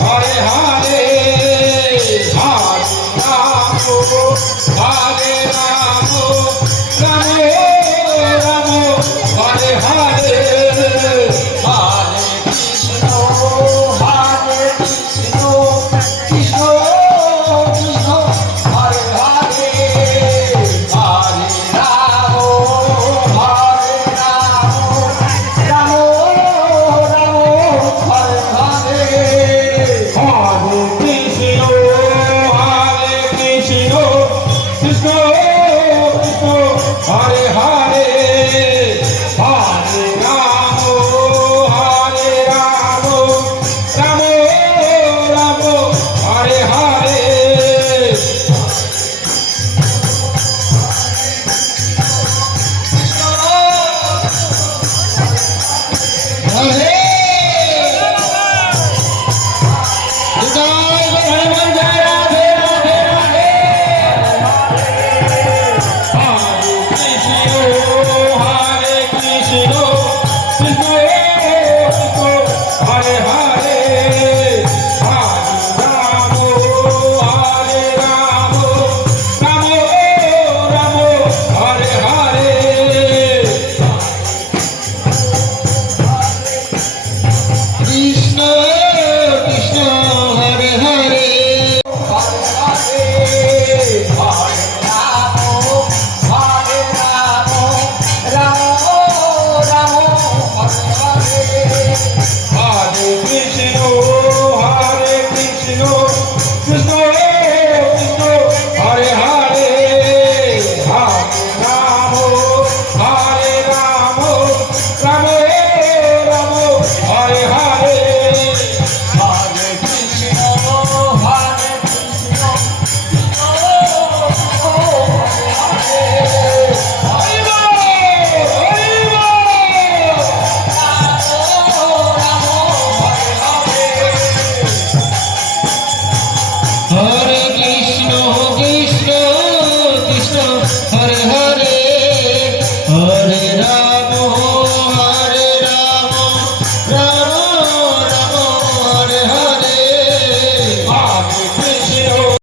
Hare Hare Francisco. Hare